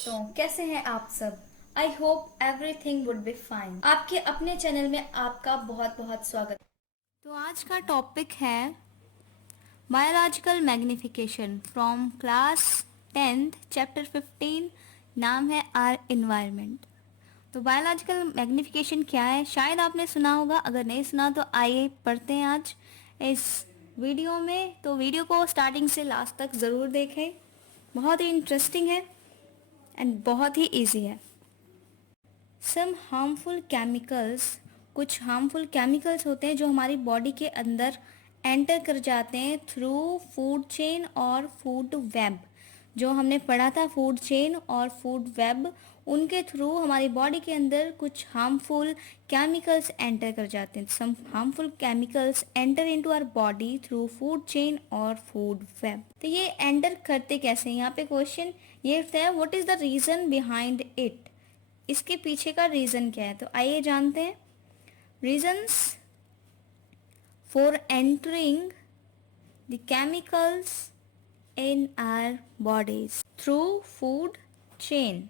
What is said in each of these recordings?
दोस्तों, कैसे हैं आप सब। I hope everything would be fine. आपके अपने चैनल में आपका बहुत बहुत स्वागत। तो आज का टॉपिक है biological magnification from class 10th chapter 15। नाम है आर इन्वायरमेंट। तो बायोलॉजिकल मैग्निफिकेशन क्या है, शायद आपने सुना होगा, अगर नहीं सुना तो आइए पढ़ते हैं आज इस वीडियो में। तो वीडियो को स्टार्टिंग से लास्ट तक ज़रूर देखें, बहुत ही इंटरेस्टिंग है एंड बहुत ही ईजी है। सम हार्मफुल केमिकल्स, कुछ हार्मफुल केमिकल्स होते हैं जो हमारी बॉडी के अंदर एंटर कर जाते हैं थ्रू फूड चेन और फूड वेब। जो हमने पढ़ा था फूड चेन और फूड वेब, उनके थ्रू हमारी बॉडी के अंदर कुछ हार्मफुल केमिकल्स एंटर कर जाते हैं। Some harmful chemicals enter into our body through food chain और फूड वेब। तो ये एंटर करते कैसे हैं, यहाँ पे क्वेश्चन ये होता है, what is the reason behind it. इसके पीछे का रीजन क्या है, तो आइए जानते हैं। Reasons for entering the chemicals in our bodies through food chain.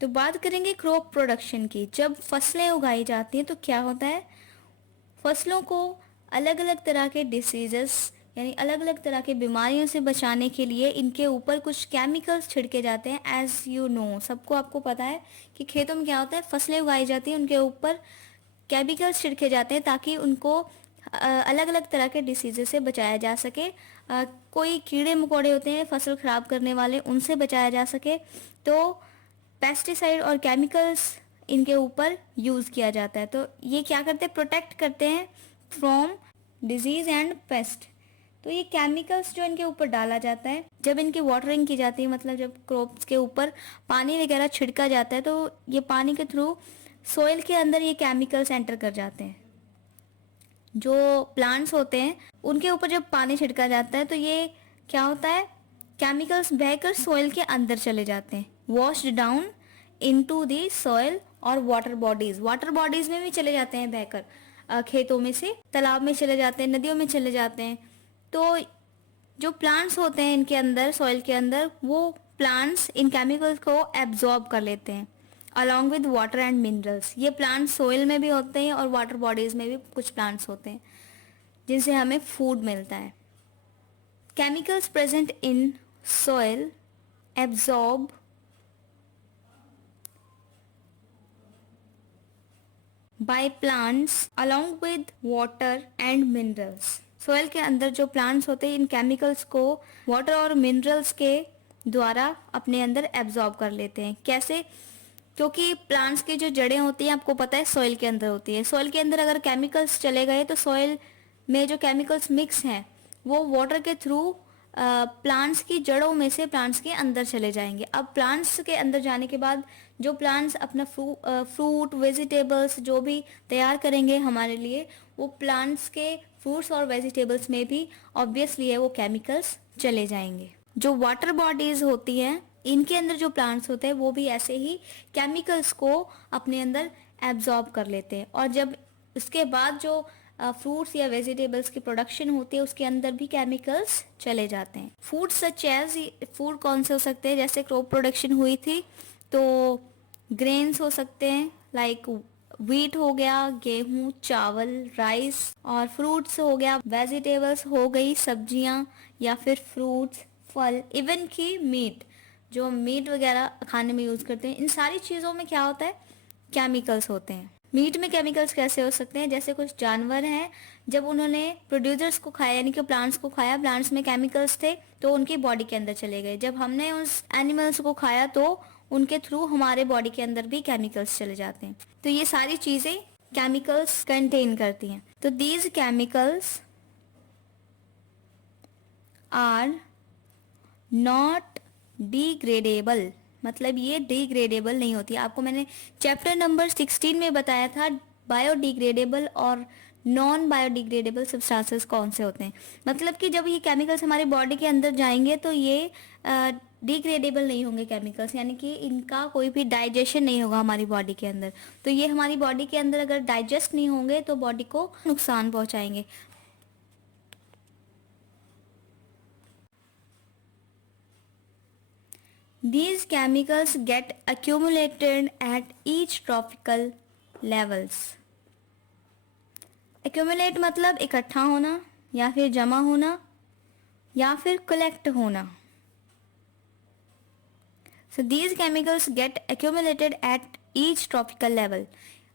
तो बात करेंगे क्रॉप प्रोडक्शन की। जब फसलें उगाई जाती हैं तो क्या होता है, फसलों को अलग अलग तरह के डिसीजेस यानी अलग अलग तरह के बीमारियों से बचाने के लिए इनके ऊपर कुछ केमिकल्स छिड़के जाते हैं। एज यू नो, सबको आपको पता है कि खेतों में क्या होता है, फसलें उगाई जाती हैं, उनके ऊपर केमिकल्स छिड़के जाते हैं ताकि उनको अलग अलग तरह के डिसीजेस से बचाया जा सके। कोई कीड़े मकोड़े होते हैं फसल खराब करने वाले, उनसे बचाया जा सके। तो पेस्टिसाइड और केमिकल्स इनके ऊपर यूज़ किया जाता है। तो ये क्या करते हैं, प्रोटेक्ट करते हैं फ्रॉम डिजीज एंड पेस्ट। तो ये केमिकल्स जो इनके ऊपर डाला जाता है, जब इनकी वाटरिंग की जाती है, मतलब जब क्रॉप्स के ऊपर पानी वगैरह छिड़का जाता है, तो ये पानी के थ्रू सोइल के अंदर ये केमिकल्स एंटर कर जाते हैं। जो प्लांट्स होते हैं उनके ऊपर जब पानी छिड़का जाता है तो ये क्या होता है, केमिकल्स बहकर सोइल के अंदर चले जाते हैं, washed down into the soil और वाटर बॉडीज में भी चले जाते हैं बहकर। खेतों में से तालाब में चले जाते हैं, नदियों में चले जाते हैं। तो जो प्लांट्स होते हैं इनके अंदर, सॉइल के अंदर, वो प्लांट्स इन केमिकल्स को एब्जॉर्ब कर लेते हैं along with water and minerals. ये प्लांट्स सोइल में भी होते हैं और वाटर बॉडीज में भी कुछ प्लांट्स होते हैं जिनसे हमें फूड मिलता है। Chemicals present in soil absorb by plants along with water and minerals. Soil के अंदर जो प्लांट्स होते हैं इन केमिकल्स को वाटर और मिनरल्स के द्वारा अपने अंदर एब्जॉर्ब कर लेते हैं। कैसे, क्योंकि प्लांट्स की जो जड़ें होती हैं आपको पता है सॉइल के अंदर होती है। सॉइल के अंदर अगर केमिकल्स चले गए तो सॉइल में जो केमिकल्स मिक्स हैं वो वाटर के थ्रू प्लांट्स की जड़ों में से प्लांट्स के अंदर चले जाएंगे। अब प्लांट्स के अंदर जाने के बाद जो प्लांट्स अपना फ्रूट वेजिटेबल्स जो भी तैयार करेंगे हमारे लिए, वो प्लांट्स के फ्रूट्स और वेजिटेबल्स में भी ऑब्वियसली है वो केमिकल्स चले जाएंगे। जो वाटर बॉडीज होती हैं इनके अंदर जो प्लांट्स होते हैं वो भी ऐसे ही केमिकल्स को अपने अंदर एब्जॉर्ब कर लेते हैं, और जब उसके बाद जो फ्रूट्स या वेजिटेबल्स की प्रोडक्शन होती है उसके अंदर भी केमिकल्स चले जाते हैं। फूड सच एज, फूड कौन से हो सकते हैं, जैसे क्रॉप प्रोडक्शन हुई थी तो ग्रेन्स हो सकते हैं, लाइक व्हीट हो गया, गेहूं, चावल, राइस, और फ्रूट्स हो गया, वेजिटेबल्स हो गई, सब्जियां या फिर फ्रूट्स, फल, इवन की मीट, जो मीट वगैरह खाने में यूज करते हैं। इन सारी चीजों में क्या होता है, केमिकल्स होते हैं। मीट में केमिकल्स कैसे हो सकते हैं, जैसे कुछ जानवर हैं, जब उन्होंने प्रोड्यूसर्स को खाया यानी कि प्लांट्स को खाया, प्लांट्स में केमिकल्स थे तो उनकी बॉडी के अंदर चले गए। जब हमने उस एनिमल्स को खाया तो उनके थ्रू हमारे बॉडी के अंदर भी केमिकल्स चले जाते हैं। तो ये सारी चीजें केमिकल्स कंटेन करती हैं। तो these chemicals are not degradable, मतलब ये डिग्रेडेबल नहीं होती। आपको मैंने चैप्टर नंबर 16 में बताया था बायोडिग्रेडेबल और नॉन बायोडिग्रेडेबल सब्सटेंसेस कौन से होते हैं। मतलब कि जब ये केमिकल्स हमारी बॉडी के अंदर जाएंगे तो ये डिग्रेडेबल नहीं होंगे केमिकल्स, यानी कि इनका कोई भी डाइजेशन नहीं होगा हमारी बॉडी के अंदर। तो ये हमारी बॉडी के अंदर अगर डाइजेस्ट नहीं होंगे तो बॉडी को नुकसान पहुंचाएंगे। These chemicals get accumulated at each tropical levels. Accumulate मतलब इकट्ठा होना या फिर जमा होना या फिर कलेक्ट होना. So these chemicals get accumulated at each tropical level.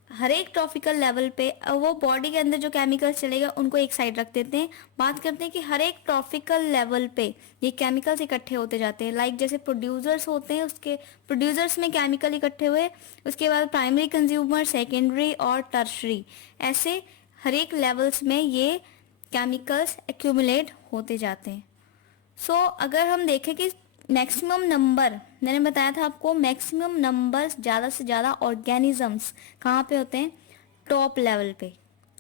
हर एक ट्रॉपिकल लेवल पे वो बॉडी के अंदर जो केमिकल्स चलेगा उनको एक साइड रख देते हैं. बात करते हैं कि हर एक ट्रॉपिकल लेवल पे ये केमिकल्स इकट्ठे होते जाते हैं. लाइक जैसे प्रोड्यूसर्स होते हैं, उसके प्रोड्यूसर्स में केमिकल इकट्ठे हुए, उसके बाद प्राइमरी कंज्यूमर, सेकेंडरी और टर्शरी, ऐसे हर एक लेवल्स में ये केमिकल्स एक्यूमुलेट होते जाते हैं. सो अगर हम देखें कि मैक्सिमम नंबर, मैंने बताया था आपको, मैक्सिमम नंबर ज़्यादा से ज़्यादा ऑर्गेनिजम्स कहाँ पे होते हैं? टॉप लेवल पे,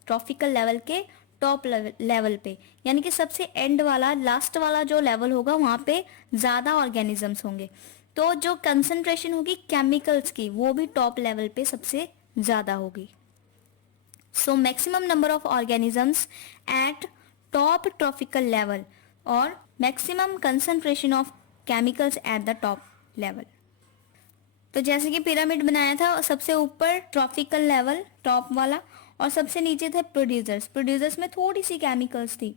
ट्रॉपिकल लेवल के टॉप लेवल पे, यानी कि सबसे एंड वाला, लास्ट वाला जो लेवल होगा वहाँ पे ज़्यादा ऑर्गेनिजम्स होंगे. तो जो कंसंट्रेशन होगी केमिकल्स की वो भी टॉप लेवल पे सबसे ज़्यादा होगी. So maximum number of organisms at top tropical level और maximum concentration of chemicals at the top level. तो जैसे कि पिरामिड बनाया था, सबसे ऊपर ट्रॉपिकल लेवल टॉप वाला और सबसे नीचे थे प्रोड्यूसर्स में थोड़ी सी केमिकल्स थी.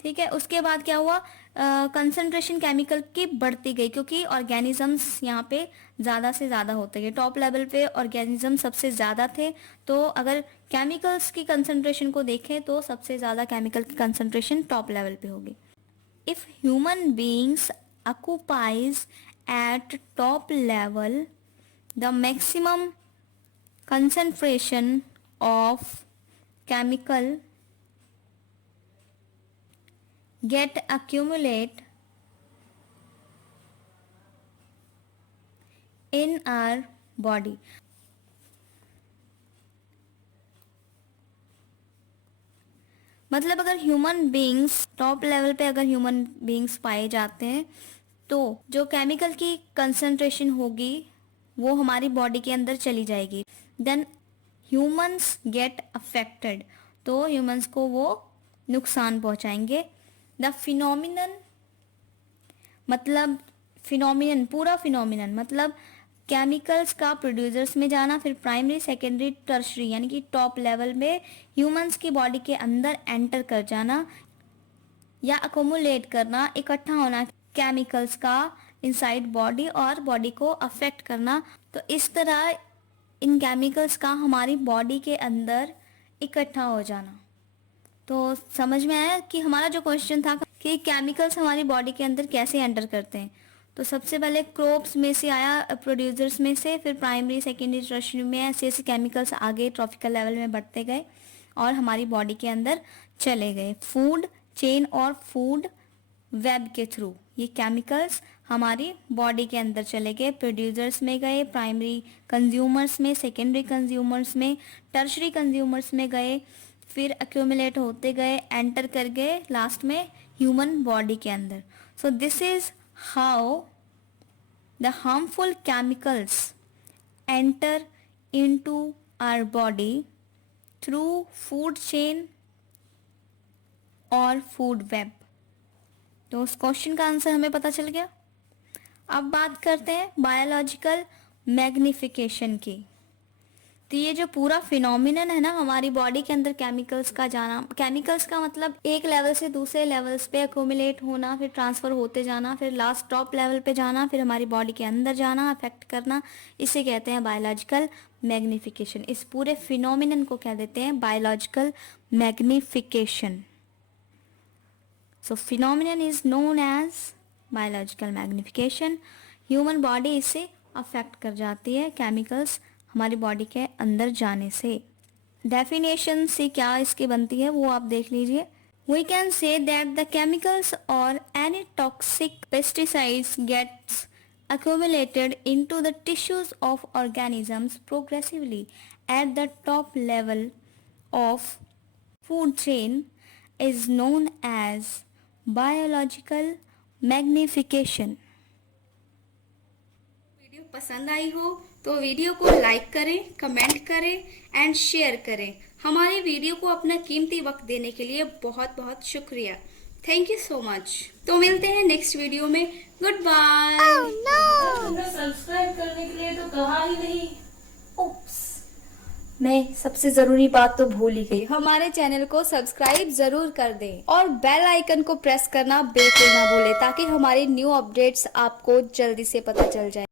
ठीक है, उसके बाद क्या हुआ, कंसंट्रेशन केमिकल की बढ़ती गई क्योंकि ऑर्गेनिजम्स यहाँ पे ज़्यादा से ज़्यादा होते गए. टॉप लेवल पे ऑर्गेनिज्म सबसे ज़्यादा थे, तो अगर केमिकल्स की कंसंट्रेशन को देखें तो सबसे ज़्यादा केमिकल की कंसंट्रेशन टॉप लेवल पे होगी. If human beings occupies at top level, the maximum concentration of chemical get accumulate in our body. मतलब अगर ह्यूमन बीइंग्स टॉप लेवल पे अगर ह्यूमन बीइंग्स पाए जाते हैं तो जो केमिकल की कंसंट्रेशन होगी वो हमारी बॉडी के अंदर चली जाएगी. देन ह्यूमंस गेट अफेक्टेड, तो ह्यूमंस को वो नुकसान पहुंचाएंगे. द फिनोमिनन मतलब फिनोमिनन, पूरा फिनोमिनन मतलब केमिकल्स का प्रोड्यूसर्स में जाना, फिर प्राइमरी, सेकेंडरी, टर्शरी यानी कि टॉप लेवल में ह्यूमंस की बॉडी के अंदर एंटर कर जाना या अकोमुलेट करना, इकट्ठा होना केमिकल्स का इनसाइड बॉडी और बॉडी को अफेक्ट करना. तो इस तरह इन केमिकल्स का हमारी बॉडी के अंदर इकट्ठा हो जाना. तो समझ में आया कि हमारा जो क्वेश्चन था कि केमिकल्स हमारी बॉडी के अंदर कैसे एंटर करते हैं. तो सबसे पहले क्रोप्स में से आया, प्रोड्यूसर्स में से, फिर प्राइमरी, सेकेंडरी, टर्शरी में ऐसे ऐसे केमिकल्स आगे ट्रॉपिकल लेवल में बढ़ते गए और हमारी बॉडी के अंदर चले गए. फूड चेन और फूड वेब के थ्रू ये केमिकल्स हमारी बॉडी के अंदर चले गए. प्रोड्यूसर्स में गए, प्राइमरी कंज्यूमर्स में, सेकेंडरी कंज्यूमर्स में, टर्शरी कंज्यूमर्स में गए, फिर एक्यूमुलेट होते गए, एंटर कर गए लास्ट में ह्यूमन बॉडी के अंदर. So this is how the harmful chemicals enter into our body through food chain और फूड वेब. तो उस क्वेश्चन का आंसर हमें पता चल गया. अब बात करते हैं बायोलॉजिकल मैग्निफिकेशन की. तो ये जो पूरा फिनोमिनन है ना हमारी बॉडी के अंदर केमिकल्स का जाना, केमिकल्स का मतलब एक लेवल से दूसरे लेवल्स पे एक्यूमुलेट होना, फिर ट्रांसफ़र होते जाना, फिर लास्ट टॉप लेवल पे जाना, फिर हमारी बॉडी के अंदर जाना, अफेक्ट करना, इसे कहते हैं बायोलॉजिकल मैग्निफिकेशन. इस पूरे फिनोमिनन को कह देते हैं biological magnification. So phenomenon is known as biological magnification. Human body इससे अफेक्ट कर जाती है केमिकल्स हमारी बॉडी के अंदर जाने से. डेफिनेशन से क्या इसकी बनती है वो आप देख लीजिए. We can say that the chemicals or any toxic pesticides gets accumulated into the tissues of organisms progressively at the top level of food chain is known as biological magnification. Video पसंद आई हो तो video को like करें, comment करें and share करें. हमारे video को अपना कीमती वक्त देने के लिए बहुत बहुत शुक्रिया. Thank you so much. तो मिलते हैं नेक्स्ट वीडियो में। Good bye. तुमने सब्सक्राइब करने के लिए तो कहा ही नहीं। उप्स, मैं सबसे जरूरी बात तो भूल ही गई। हमारे चैनल को सब्सक्राइब जरूर कर दें और बेल आइकन को प्रेस करना बिल्कुल ना भूलें ताकि हमारी न्यू अपडेट्स आपको जल्दी से पता चल जाए।